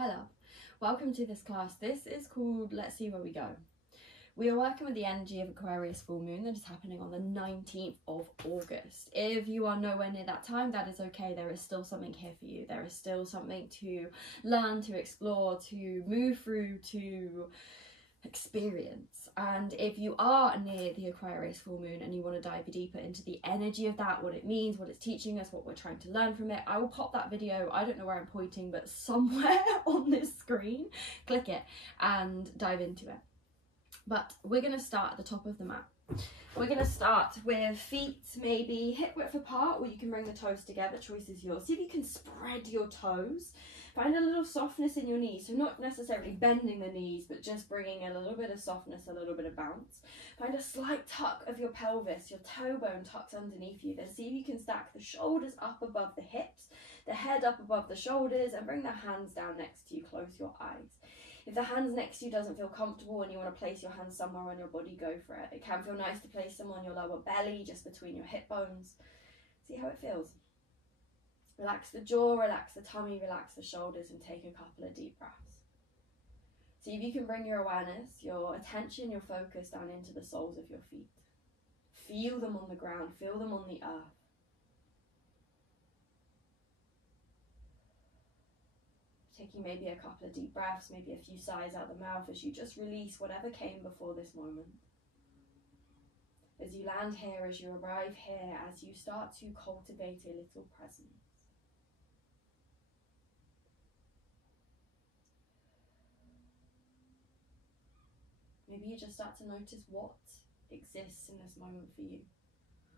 Hello, welcome to this class. This is called Let's See Where We Go. We are working with the energy of Aquarius Full Moon that is happening on the 19th of August. If you are nowhere near that time, that is okay. There is still something here for you. There is still something to learn, to explore, to move through, to experience. And if you are near the Aquarius Full Moon and you want to dive deeper into the energy of that, what it means, what it's teaching us, what we're trying to learn from it, I will pop that video, I don't know where I'm pointing, but somewhere on this screen. Click it and dive into it. But we're going to start at the top of the mat. We're going to start with feet maybe hip width apart, or you can bring the toes together. Choice is yours. See if you can spread your toes. Find a little softness in your knees, so not necessarily bending the knees, but just bringing a little bit of softness, a little bit of bounce. Find a slight tuck of your pelvis, your toe bone tucks underneath you. Then see if you can stack the shoulders up above the hips, the head up above the shoulders, and bring the hands down next to you. Close your eyes. If the hands next to you doesn't feel comfortable and you want to place your hands somewhere on your body, go for it. It can feel nice to place them on your lower belly, just between your hip bones. See how it feels. Relax the jaw, relax the tummy, relax the shoulders, and take a couple of deep breaths. See if you can bring your awareness, your attention, your focus down into the soles of your feet. Feel them on the ground, feel them on the earth. Taking maybe a couple of deep breaths, maybe a few sighs out the mouth as you just release whatever came before this moment. As you land here, as you arrive here, as you start to cultivate a little presence. Maybe you just start to notice what exists in this moment for you.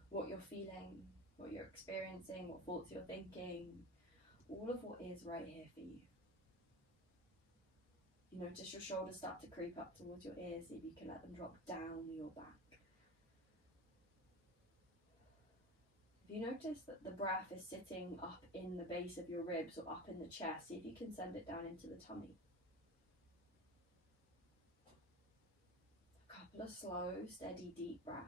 What you're feeling, what you're experiencing, what thoughts you're thinking. All of what is right here for you. You notice your shoulders start to creep up towards your ears, see if you can let them drop down your back. If you notice that the breath is sitting up in the base of your ribs or up in the chest, see if you can send it down into the tummy. A couple of slow, steady, deep breaths.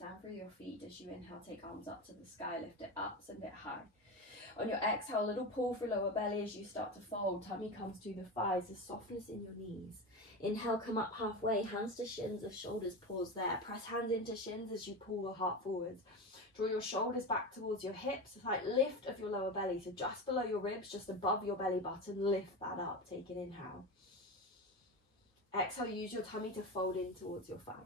Down through your feet as you inhale, take arms up to the sky, lift it up, send it high. On your exhale, a little pull through lower belly as you start to fold. Tummy comes to the thighs, the softness in your knees. Inhale, come up halfway, hands to shins of shoulders, pause there. Press hands into shins as you pull the heart forwards. Draw your shoulders back towards your hips, a slight lift of your lower belly. So just below your ribs, just above your belly button, lift that up. Take an inhale. Exhale, use your tummy to fold in towards your thighs.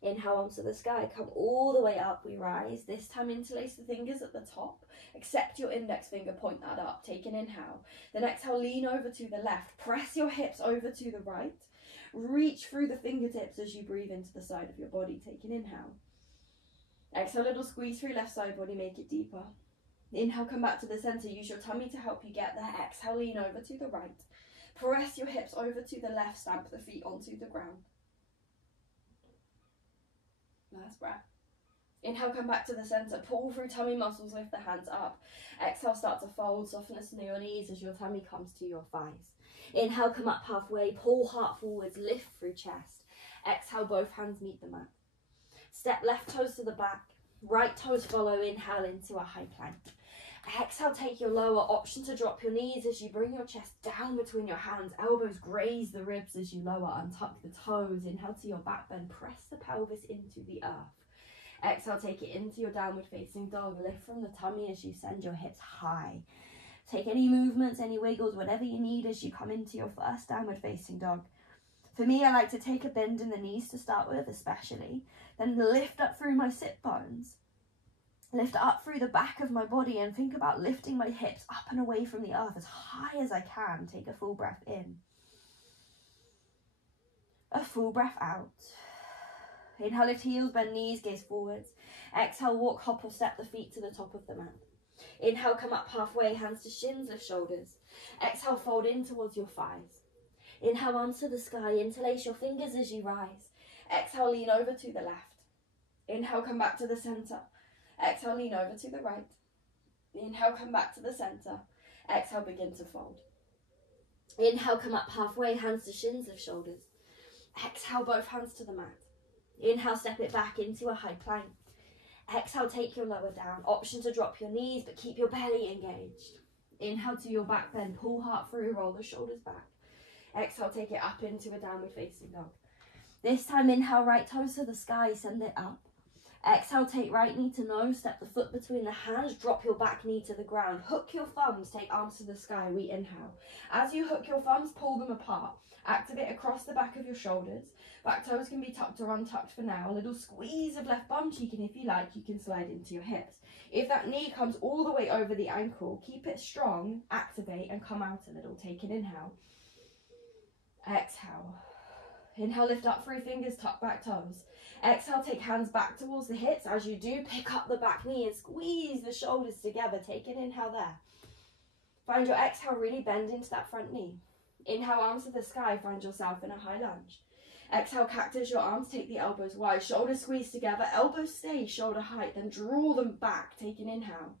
Inhale onto the sky, come all the way up, we rise. This time interlace the fingers at the top. Accept your index finger, point that up. Take an inhale. Then exhale, lean over to the left. Press your hips over to the right. Reach through the fingertips as you breathe into the side of your body. Take an inhale. Exhale, little squeeze through left side body, make it deeper. Inhale, come back to the center. Use your tummy to help you get there. Exhale, lean over to the right. Press your hips over to the left. Stamp the feet onto the ground. Last breath. Inhale, come back to the center. Pull through tummy muscles, lift the hands up. Exhale, start to fold, softness in your knees as your tummy comes to your thighs. Inhale, come up halfway, pull heart forwards, lift through chest. Exhale, both hands meet the mat. Step left toes to the back, right toes follow. Inhale into a high plank. Exhale, take your lower, option to drop your knees as you bring your chest down between your hands. Elbows graze the ribs as you lower, untuck the toes. Inhale to your back bend, press the pelvis into the earth. Exhale, take it into your downward facing dog. Lift from the tummy as you send your hips high. Take any movements, any wiggles, whatever you need as you come into your first downward facing dog. For me, I like to take a bend in the knees to start with, especially. Then lift up through my sit bones. Lift up through the back of my body and think about lifting my hips up and away from the earth as high as I can. Take a full breath in. A full breath out. Inhale, lift heels, bend knees, gaze forwards. Exhale, walk, hop or step the feet to the top of the mat. Inhale, come up halfway, hands to shins, lift shoulders. Exhale, fold in towards your thighs. Inhale, onto the sky, interlace your fingers as you rise. Exhale, lean over to the left. Inhale, come back to the center. Exhale, lean over to the right. Inhale, come back to the center. Exhale, begin to fold. Inhale, come up halfway, hands to shins, lift shoulders. Exhale, both hands to the mat. Inhale, step it back into a high plank. Exhale, take your lower down. Option to drop your knees, but keep your belly engaged. Inhale to your back bend, pull heart through, roll the shoulders back. Exhale, take it up into a downward facing dog. This time, inhale, right toes to the sky, send it up. Exhale, take right knee to nose, step the foot between the hands, drop your back knee to the ground. Hook your thumbs, take arms to the sky, we inhale. As you hook your thumbs, pull them apart. Activate across the back of your shoulders. Back toes can be tucked or untucked for now. A little squeeze of left bum cheek, and if you like, you can slide into your hips. If that knee comes all the way over the ankle, keep it strong, activate, and come out a little. Take an inhale. Exhale. Inhale, lift up 3 fingers, tuck back toes. Exhale, take hands back towards the hips. As you do, pick up the back knee and squeeze the shoulders together. Take an inhale there. Find your exhale, really bend into that front knee. Inhale, arms to the sky, find yourself in a high lunge. Exhale, cactus your arms, take the elbows wide, shoulders squeeze together, elbows stay shoulder height, then draw them back. Take an inhale.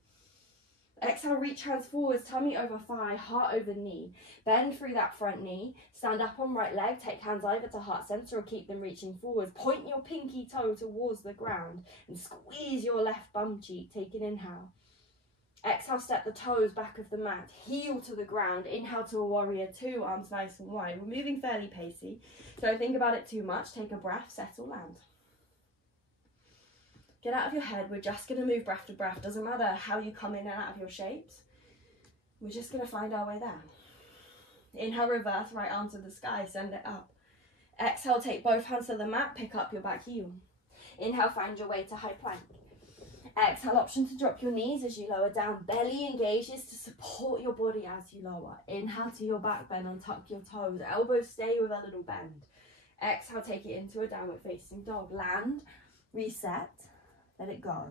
Exhale, reach hands forwards, tummy over thigh, heart over knee. Bend through that front knee, stand up on right leg, take hands either to heart center or keep them reaching forwards. Point your pinky toe towards the ground and squeeze your left bum cheek. Take an inhale. Exhale, step the toes back of the mat, heel to the ground. Inhale to a warrior 2, arms nice and wide. We're moving fairly pacey, so don't think about it too much. Take a breath, settle, land. Get out of your head. We're just going to move breath to breath. Doesn't matter how you come in and out of your shapes. We're just going to find our way there. Inhale, reverse, right arm to the sky, send it up. Exhale, take both hands to the mat, pick up your back heel. Inhale, find your way to high plank. Exhale, option to drop your knees as you lower down. Belly engages to support your body as you lower. Inhale to your back bend, untuck your toes. Elbows stay with a little bend. Exhale, take it into a downward facing dog. Land, reset, let it go.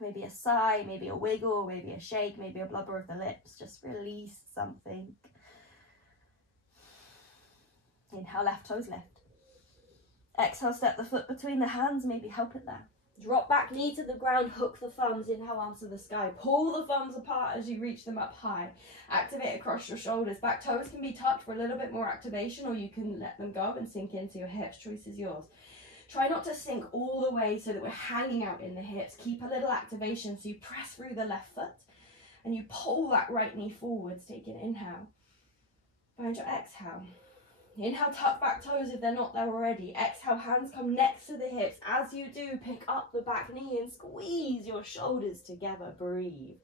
Maybe a sigh, maybe a wiggle, maybe a shake, maybe a blubber of the lips. Just release something. Inhale, left toes lift. Exhale, step the foot between the hands, maybe help it there. Drop back knee to the ground, hook the thumbs, inhale, arms to the sky. Pull the thumbs apart as you reach them up high. Activate across your shoulders. Back toes can be tucked for a little bit more activation, or you can let them go and sink into your hips. Choice is yours. Try not to sink all the way so that we're hanging out in the hips. Keep a little activation, so you press through the left foot and you pull that right knee forwards. Take an inhale. Find your exhale. Inhale, tuck back toes if they're not there already. Exhale, hands come next to the hips. As you do, pick up the back knee and squeeze your shoulders together. Breathe.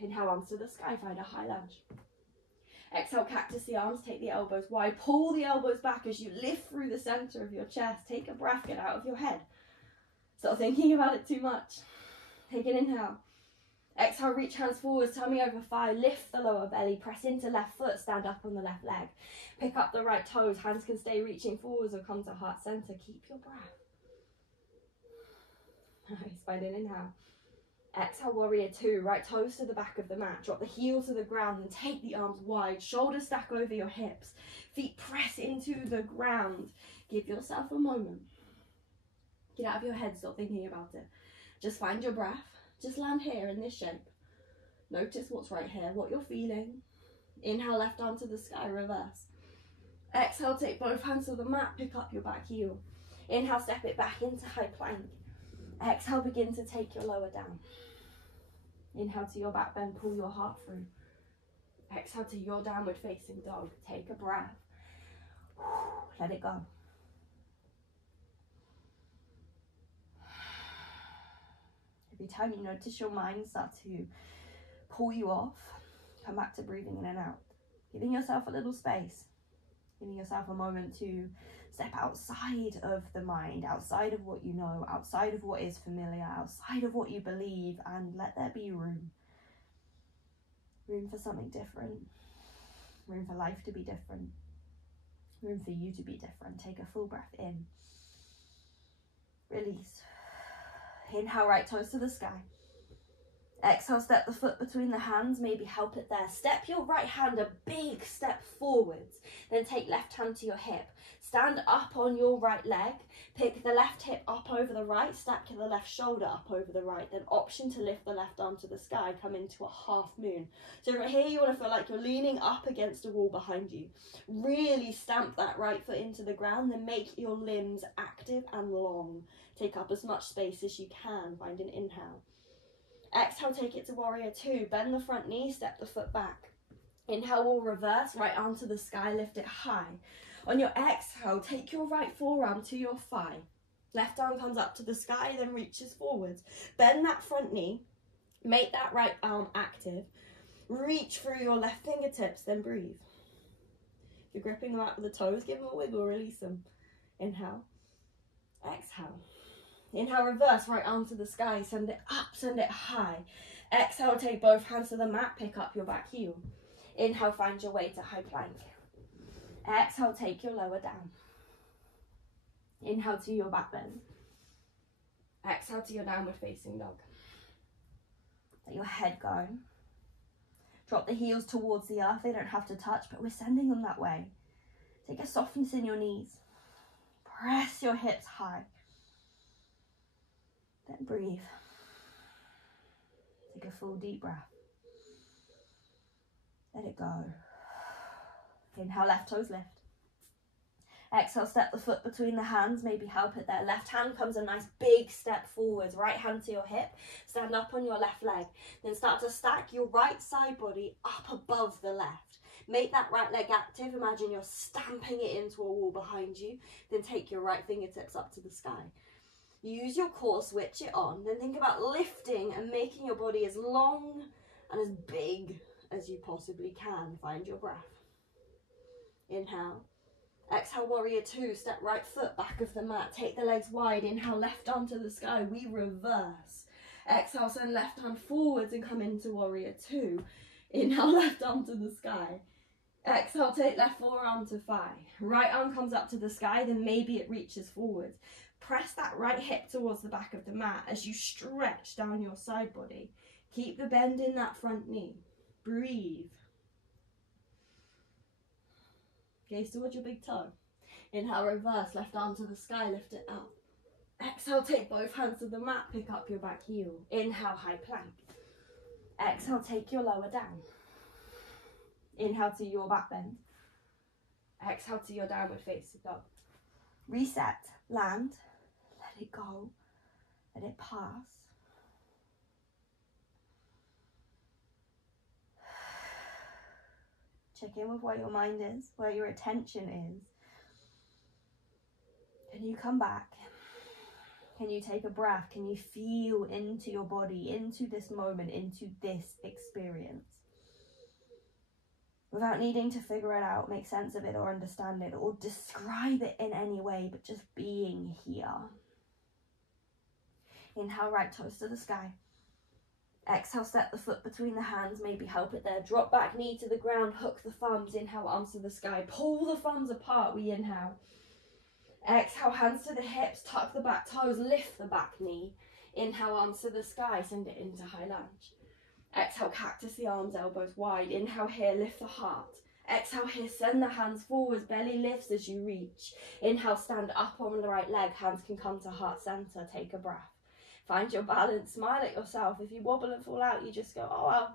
Inhale, arms to the sky, find a high lunge. Exhale, cactus the arms, take the elbows wide. Pull the elbows back as you lift through the center of your chest. Take a breath, get out of your head. Stop thinking about it too much. Take an inhale. Exhale, reach hands forwards, tummy over thigh, lift the lower belly, press into left foot, stand up on the left leg. Pick up the right toes, hands can stay reaching forwards or come to heart center. Keep your breath. Nice, find an inhale. Exhale, warrior 2, right toes to the back of the mat. Drop the heel to the ground and take the arms wide. Shoulders stack over your hips. Feet press into the ground. Give yourself a moment. Get out of your head, stop thinking about it. Just find your breath. Just land here in this shape. Notice what's right here, what you're feeling. Inhale, left arm to the sky, reverse. Exhale, take both hands to the mat, pick up your back heel. Inhale, step it back into high plank. Exhale, begin to take your lower down. Inhale to your back bend, pull your heart through. Exhale to your downward facing dog. Take a breath. Let it go. Every time you notice your mind start to pull you off, come back to breathing in and out. Giving yourself a little space. Giving yourself a moment to step outside of the mind, outside of what you know, outside of what is familiar, outside of what you believe, and let there be room. Room for something different. Room for life to be different. Room for you to be different. Take a full breath in. Release. Inhale, right toes to the sky. Exhale, step the foot between the hands, maybe help it there. Step your right hand a big step forwards. Then take left hand to your hip. Stand up on your right leg. Pick the left hip up over the right. Stack the left shoulder up over the right. Then option to lift the left arm to the sky. Come into a half moon. So right here you want to feel like you're leaning up against a wall behind you. Really stamp that right foot into the ground. Then make your limbs active and long. Take up as much space as you can. Find an inhale. Exhale, take it to warrior two. Bend the front knee, step the foot back. Inhale, we'll reverse, right arm to the sky, lift it high. On your exhale, take your right forearm to your thigh. Left arm comes up to the sky, then reaches forwards. Bend that front knee, make that right arm active. Reach through your left fingertips, then breathe. If you're gripping them out with the toes, give them a wiggle, release them. Inhale, exhale. Inhale, reverse, right arm to the sky, send it up, send it high. Exhale, take both hands to the mat, pick up your back heel. Inhale, find your way to high plank. Exhale, take your lower down. Inhale to your back bend. Exhale to your downward facing dog. Let your head go. Drop the heels towards the earth, they don't have to touch, but we're sending them that way. Take a softness in your knees. Press your hips high. Then breathe. Take a full deep breath. Let it go. Inhale, left toes lift. Exhale, step the foot between the hands, maybe help it there. Left hand comes a nice big step forwards. Right hand to your hip. Stand up on your left leg. Then start to stack your right side body up above the left. Make that right leg active. Imagine you're stamping it into a wall behind you. Then take your right fingertips up to the sky. Use your core, switch it on, then think about lifting and making your body as long and as big as you possibly can. Find your breath. Inhale. Exhale, warrior two. Step right foot back of the mat. Take the legs wide. Inhale, left arm to the sky. We reverse. Exhale, send left hand forwards and come into warrior two. Inhale, left arm to the sky. Exhale, take left forearm to thigh. Right arm comes up to the sky, then maybe it reaches forwards. Press that right hip towards the back of the mat as you stretch down your side body. Keep the bend in that front knee. Breathe. Gaze towards your big toe. Inhale, reverse, left arm to the sky, lift it up. Exhale, take both hands to the mat, pick up your back heel. Inhale, high plank. Exhale, take your lower down. Inhale to your back bend. Exhale to your downward facing dog. Reset, land. Let it go, let it pass. Check in with where your mind is, where your attention is. Can you come back? Can you take a breath? Can you feel into your body, into this moment, into this experience? Without needing to figure it out, make sense of it or understand it or describe it in any way, but just being here. Inhale, right toes to the sky. Exhale, step the foot between the hands, maybe help it there. Drop back knee to the ground, hook the thumbs. Inhale, arms to the sky. Pull the thumbs apart, we inhale. Exhale, hands to the hips, tuck the back toes, lift the back knee. Inhale, arms to the sky, send it into high lunge. Exhale, cactus the arms, elbows wide. Inhale here, lift the heart. Exhale here, send the hands forwards, belly lifts as you reach. Inhale, stand up on the right leg, hands can come to heart center, take a breath. Find your balance, smile at yourself. If you wobble and fall out, you just go, oh well,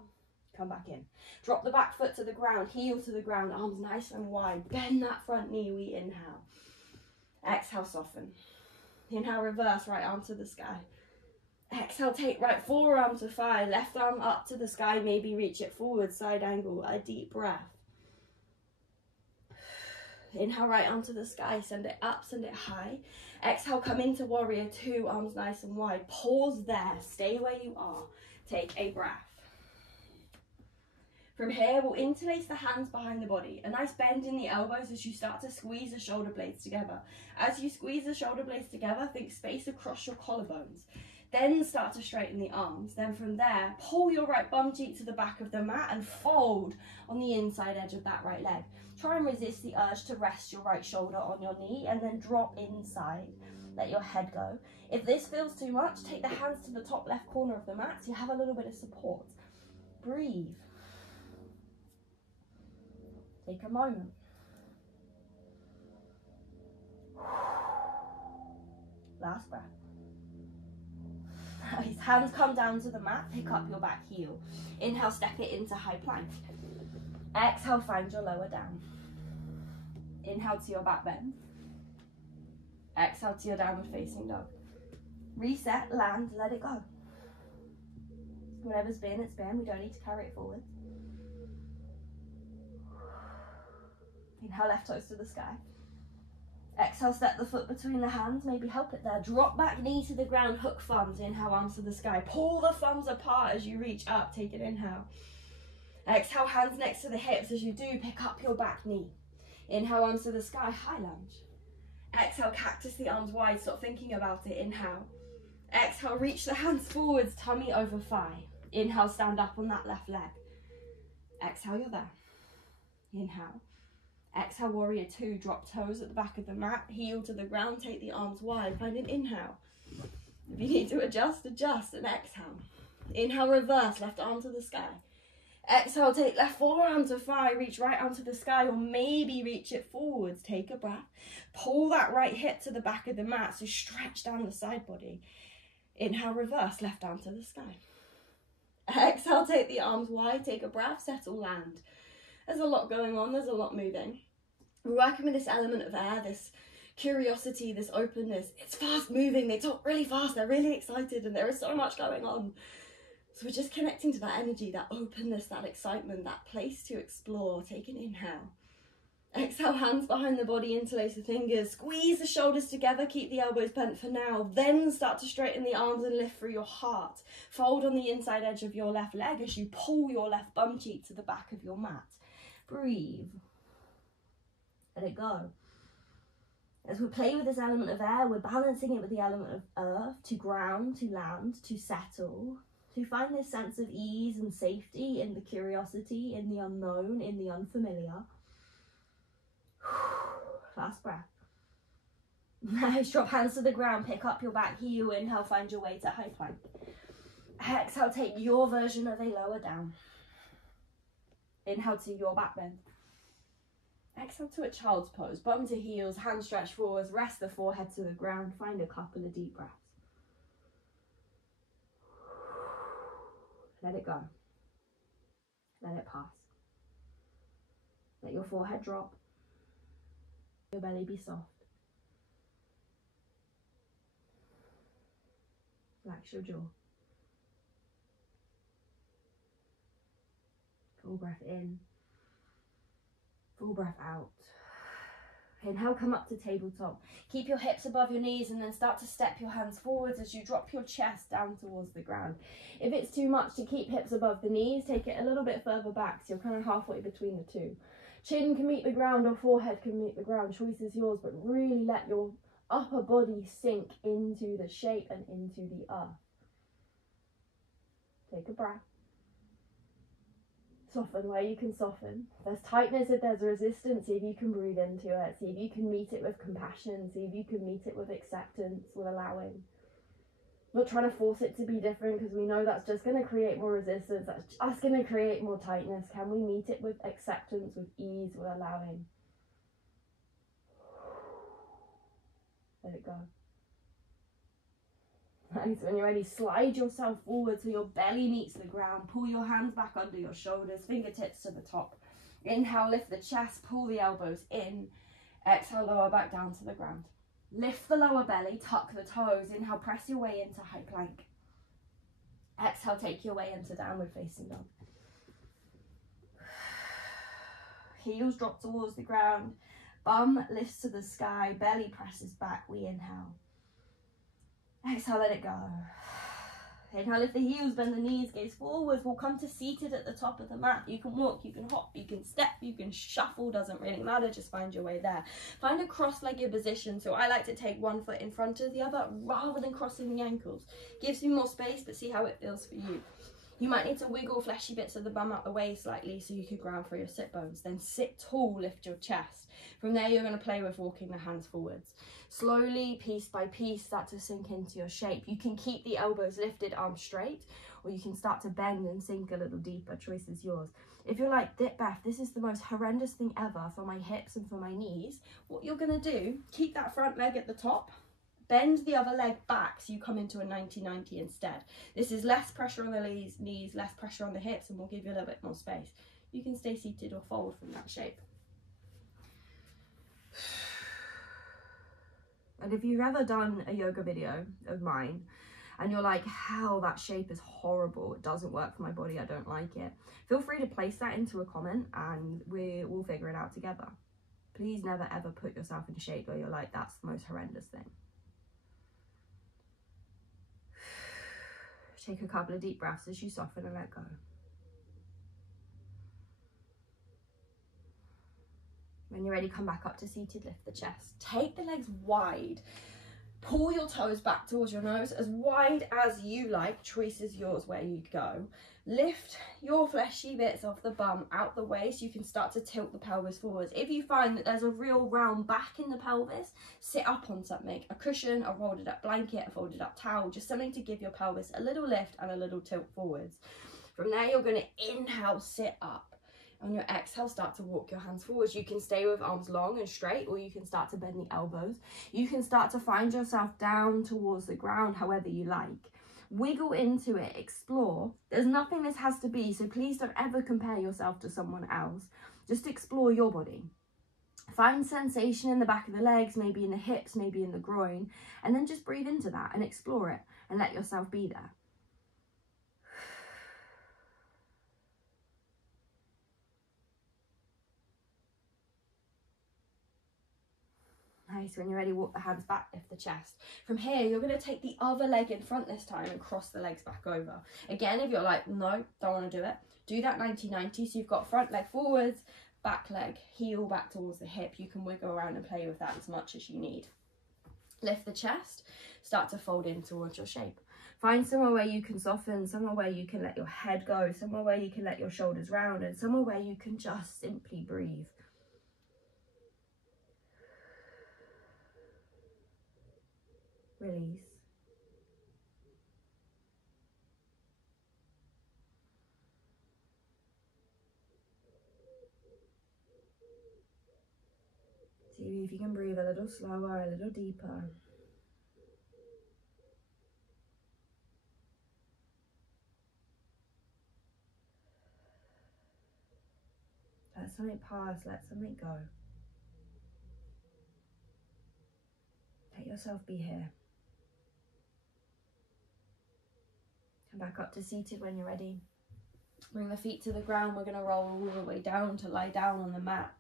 come back in. Drop the back foot to the ground, heel to the ground, arms nice and wide. Bend that front knee, we inhale. Exhale, soften. Inhale, reverse, right arm to the sky. Exhale, take right forearm to thigh, left arm up to the sky, maybe reach it forward, side angle, a deep breath. Inhale, right arm to the sky, send it up, send it high. Exhale, come into warrior two, arms nice and wide. Pause there, stay where you are. Take a breath. From here, we'll interlace the hands behind the body. A nice bend in the elbows as you start to squeeze the shoulder blades together. As you squeeze the shoulder blades together, think space across your collarbones. Then start to straighten the arms. Then from there, pull your right bum cheek to the back of the mat and fold on the inside edge of that right leg. Try and resist the urge to rest your right shoulder on your knee and then drop inside. Let your head go. If this feels too much, take the hands to the top left corner of the mat so you have a little bit of support. Breathe. Take a moment. Last breath. Nice. Hands come down to the mat, pick up your back heel. Inhale, step it into high plank. Exhale, find your lower down. Inhale to your back bend. Exhale to your downward facing dog. Reset, land, let it go. Whatever's been, it's been. We don't need to carry it forward. Inhale, left toes to the sky. Exhale, step the foot between the hands, maybe help it there. Drop back knee to the ground, hook thumbs. Inhale, arms to the sky. Pull the thumbs apart as you reach up. Take an inhale. Exhale, hands next to the hips. As you do, pick up your back knee. Inhale, arms to the sky, high lunge. Exhale, cactus the arms wide, stop thinking about it. Inhale. Exhale, reach the hands forwards, tummy over thigh. Inhale, stand up on that left leg. Exhale, you're there. Inhale. Exhale, warrior two, drop toes at the back of the mat, heel to the ground, take the arms wide, find an inhale. If you need to adjust, adjust, and exhale. Inhale, reverse, left arm to the sky. Exhale, take left forearm to thigh, reach right arm to the sky, or maybe reach it forwards. Take a breath. Pull that right hip to the back of the mat, so stretch down the side body. Inhale, reverse, left arm to the sky. Exhale, take the arms wide, take a breath, settle, land. There's a lot going on, there's a lot moving. We're working with this element of air, this curiosity, this openness. It's fast moving, they talk really fast, they're really excited, and there is so much going on. So we're just connecting to that energy, that openness, that excitement, that place to explore. Take an inhale. Exhale, hands behind the body, interlace the fingers. Squeeze the shoulders together, keep the elbows bent for now. Then start to straighten the arms and lift through your heart. Fold on the inside edge of your left leg as you pull your left bum cheek to the back of your mat. Breathe. Let it go. As we play with this element of air, we're balancing it with the element of earth, to ground, to land, to settle, to find this sense of ease and safety in the curiosity, in the unknown, in the unfamiliar. Last breath. Nice. Drop hands to the ground, pick up your back heel, inhale, find your way to high plank. Exhale, take your version of a lower down. Inhale to your back bend. Exhale to a child's pose, bum to heels, hands stretch forwards, rest the forehead to the ground, find a couple of deep breaths. Let it go. Let it pass. Let your forehead drop. Your belly be soft. Relax your jaw. Full breath in. Full breath out. Inhale, come up to tabletop. Keep your hips above your knees and then start to step your hands forwards as you drop your chest down towards the ground. If it's too much to keep hips above the knees, take it a little bit further back so you're kind of halfway between the two. Chin can meet the ground or forehead can meet the ground. Choice is yours, but really let your upper body sink into the shape and into the earth. Take a breath. Soften where you can soften. If there's tightness, if there's resistance, see if you can breathe into it. See if you can meet it with compassion. See if you can meet it with acceptance, with allowing. Not trying to force it to be different, because we know that's just going to create more resistance. That's just going to create more tightness. Can we meet it with acceptance, with ease, with allowing? Let it go. Nice. When you're ready, slide yourself forward so your belly meets the ground. Pull your hands back under your shoulders, fingertips to the top. Inhale, lift the chest, pull the elbows in. Exhale, lower back down to the ground. Lift the lower belly, tuck the toes. Inhale, press your way into high plank. Exhale, take your way into downward facing dog. Heels drop towards the ground. Bum lifts to the sky, belly presses back. We inhale. Exhale, let it go. Inhale, lift the heels, bend the knees, gaze forwards. We'll come to seated at the top of the mat. You can walk, you can hop, you can step, you can shuffle, doesn't really matter, just find your way there. Find a cross-legged position. So I like to take one foot in front of the other rather than crossing the ankles. Gives you more space, but see how it feels for you. You might need to wiggle fleshy bits of the bum out the way slightly so you can ground through your sit bones. Then sit tall, lift your chest. From there, you're going to play with walking the hands forwards. Slowly, piece by piece, start to sink into your shape. You can keep the elbows lifted, arms straight, or you can start to bend and sink a little deeper. Choice is yours. If you're like, Beth, this is the most horrendous thing ever for my hips and for my knees, what you're going to do, keep that front leg at the top. Bend the other leg back so you come into a 90-90 instead. This is less pressure on the knees, less pressure on the hips, and will give you a little bit more space. You can stay seated or fold from that shape. And if you've ever done a yoga video of mine and you're like, hell, that shape is horrible, it doesn't work for my body, I don't like it, feel free to place that into a comment and we'll figure it out together. Please never ever put yourself in shape where you're like, that's the most horrendous thing. Take a couple of deep breaths as you soften and let go. When you're ready, come back up to seated, lift the chest. Take the legs wide. Pull your toes back towards your nose, as wide as you like. Choice is yours where you go. Lift your fleshy bits off the bum out the way so you can start to tilt the pelvis forwards. If you find that there's a real round back in the pelvis, sit up on something. A cushion, a folded up blanket, a folded up towel, just something to give your pelvis a little lift and a little tilt forwards. From there, you're going to inhale, sit up. On your exhale, start to walk your hands forwards. You can stay with arms long and straight, or you can start to bend the elbows. You can start to find yourself down towards the ground, however you like. Wiggle into it, explore. There's nothing this has to be, so please don't ever compare yourself to someone else. Just explore your body. Find sensation in the back of the legs, maybe in the hips, maybe in the groin, and then just breathe into that and explore it and let yourself be there. Nice. When you're ready, walk the hands back, lift the chest. From here, you're going to take the other leg in front this time and cross the legs back over. Again, if you're like, no, don't want to do it, do that 90-90. So you've got front leg forwards, back leg, heel back towards the hip. You can wiggle around and play with that as much as you need. Lift the chest, start to fold in towards your shape. Find somewhere where you can soften, somewhere where you can let your head go, somewhere where you can let your shoulders round, and somewhere where you can just simply breathe. Release. See if you can breathe a little slower, a little deeper. Let something pass, let something go. Let yourself be here. Come back up to seated when you're ready. Bring the feet to the ground. We're going to roll all the way down to lie down on the mat.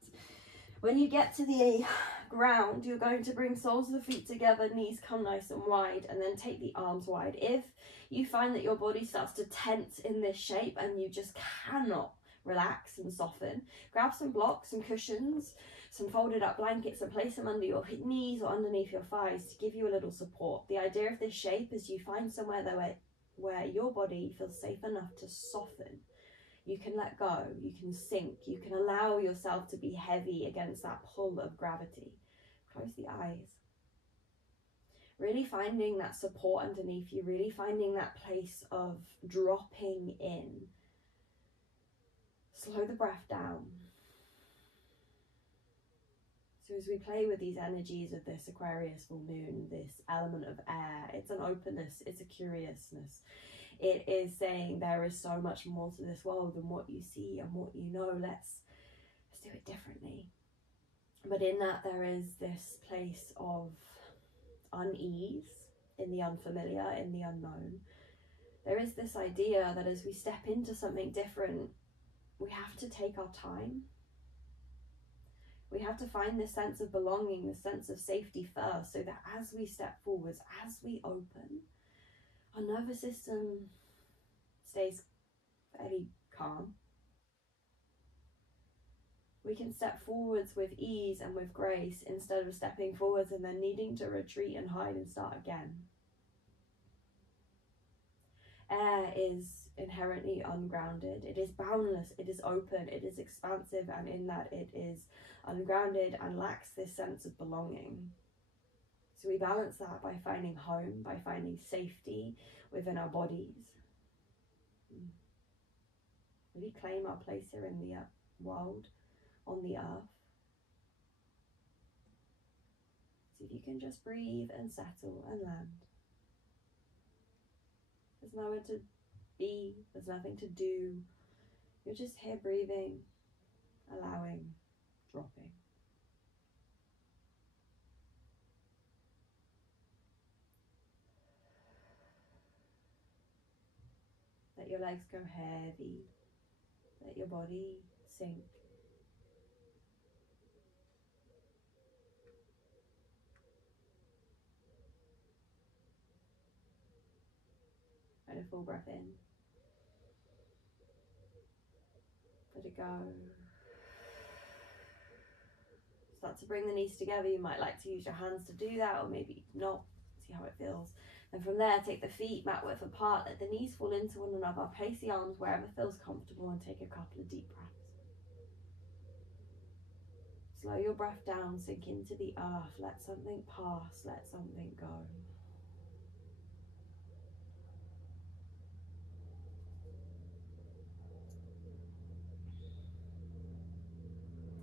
When you get to the ground, you're going to bring soles of the feet together, knees come nice and wide, and then take the arms wide. If you find that your body starts to tense in this shape and you just cannot relax and soften, grab some blocks, some cushions, some folded up blankets and place them under your knees or underneath your thighs to give you a little support. The idea of this shape is you find somewhere where your body feels safe enough to soften. You can let go, you can sink, you can allow yourself to be heavy against that pull of gravity. Close the eyes. Really finding that support underneath you, really finding that place of dropping in. Slow the breath down. So as we play with these energies of this Aquarius full moon, this element of air, it's an openness, it's a curiousness. It is saying there is so much more to this world than what you see and what you know. Let's do it differently. But in that there is this place of unease in the unfamiliar, in the unknown. There is this idea that as we step into something different, we have to take our time. We have to find this sense of belonging, this sense of safety first, so that as we step forwards, as we open, our nervous system stays fairly calm. We can step forwards with ease and with grace instead of stepping forwards and then needing to retreat and hide and start again. Air air is inherently ungrounded. It is boundless, it is open, it is expansive, and in that it is ungrounded and lacks this sense of belonging. So we balance that by finding home, by finding safety within our bodies. Really claim our place here in the world, on the earth. So if you can just breathe and settle and land. There's nowhere to be, there's nothing to do. You're just here breathing, allowing, dropping. Let your legs go heavy. Let your body sink. And a full breath in. Let it go. Start to bring the knees together. You might like to use your hands to do that, or maybe not. See how it feels. And from there, take the feet mat width apart. Let the knees fall into one another. Place the arms wherever feels comfortable and take a couple of deep breaths. Slow your breath down, sink into the earth. Let something pass, let something go.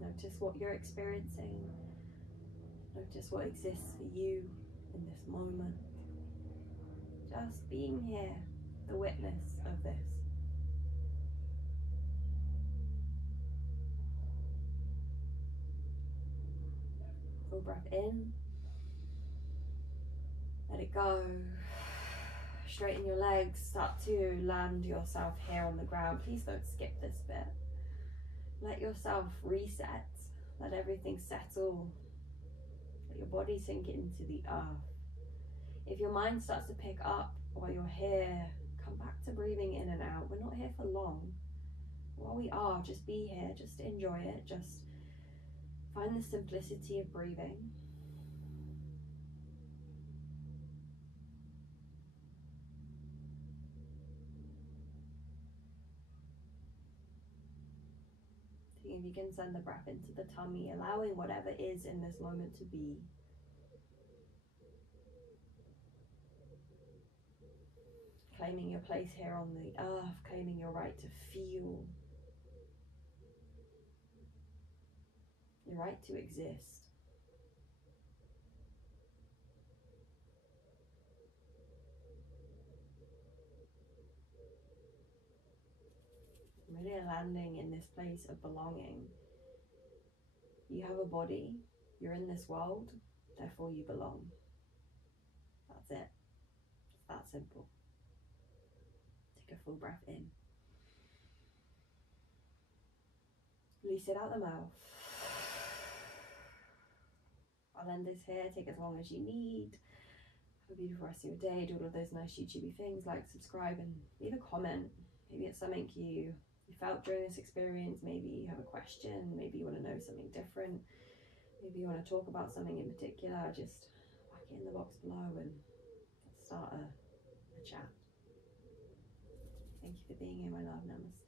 Notice what you're experiencing. Notice what exists for you in this moment. Just being here, the witness of this. Full breath in. Let it go. Straighten your legs. Start to land yourself here on the ground. Please don't skip this bit. Let yourself reset. Let everything settle. Let your body sink into the earth. If your mind starts to pick up while you're here, come back to breathing in and out. We're not here for long. While we are, just be here, just enjoy it, just find the simplicity of breathing. See if you can send the breath into the tummy, allowing whatever is in this moment to be. Claiming your place here on the earth, claiming your right to feel, your right to exist. Really landing in this place of belonging. You have a body, you're in this world, therefore you belong. That's it. It's that simple. Take a full breath in. Release it out the mouth. I'll end this here. Take as long as you need. Have a beautiful rest of your day. Do all of those nice YouTubey things, like, subscribe, and leave a comment. Maybe it's something you felt during this experience. Maybe you have a question. Maybe you want to know something different. Maybe you want to talk about something in particular. Just whack it in the box below and let's start a chat. Thank you for being here, my love. Namaste.